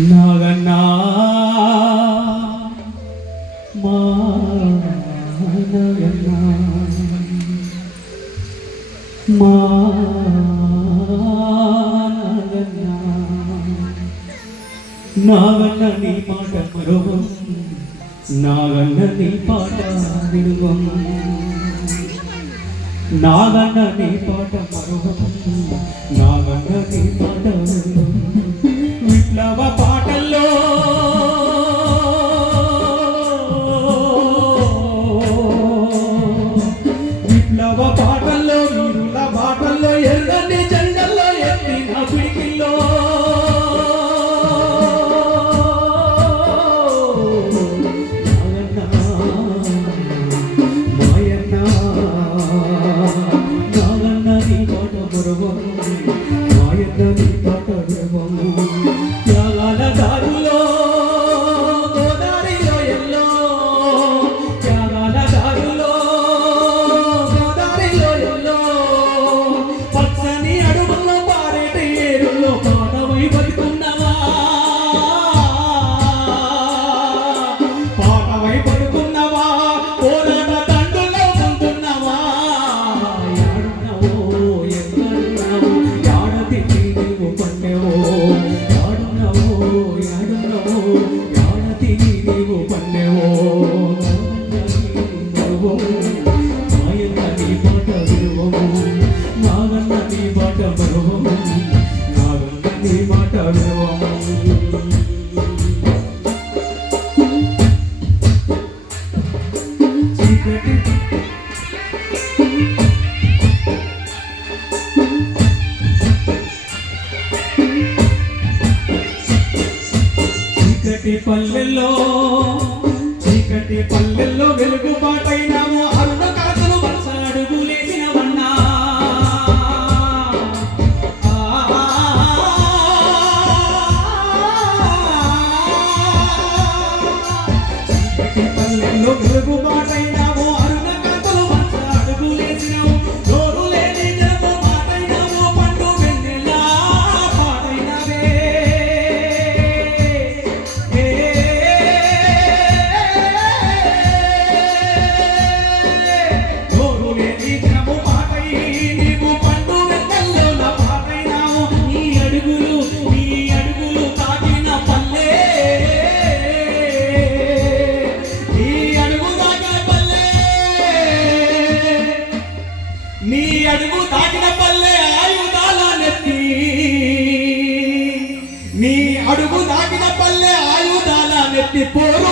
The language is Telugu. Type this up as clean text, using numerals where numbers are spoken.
నాగన్నా మా నాగన్నా మా నాగన్నా నాగన్న నీ మాట మరువం నాగన్న నీ పాట విడువం నాగన్న నీ పాట మరువం నాగన్న నీ పాట విడువం విప్లవ పాటల్లో విప్లవ పాటల్లో వీరుల బాటల్లో ఎర్రని జెండల్లో ఎత్తిన పిడికిల్లో నాగన్న నీ పాట మరువం మాయన్న నీ పాట విడువం త్యాగాల దారులో గోదారిలో ఎల్లో త్యాగాల దారులో గోదారిలో ఎల్లో పచ్చని అడుగుల్లో పారేటి ఏరుల్లో పాటవై పడుకున్నవా పాటవై పడుకున్నవా పోరాట తండ్రుల్లో పొందున్నవా యాడున్నావో ఎక్కడున్నావో యాడతి నీవు పండెవో చీకటి పల్లెల్లో వెలుగు పాటైనాము అరుణ కాకలు వరుస అడుగులేసినవన్నా చీకటి పల్లెల్లో వెలుగు పాటైనాము అరుణ కాకలు వరుస అడుగులేసినాము నోరు లేని జనము మాటైనాము పండు వెన్నెలా పాటైనవే నీ అడుగు దాటిన పల్లె ఆయుధాల నెత్తి నీ అడుగు దాటిన పల్లె ఆయుధాల నెత్తి పోరు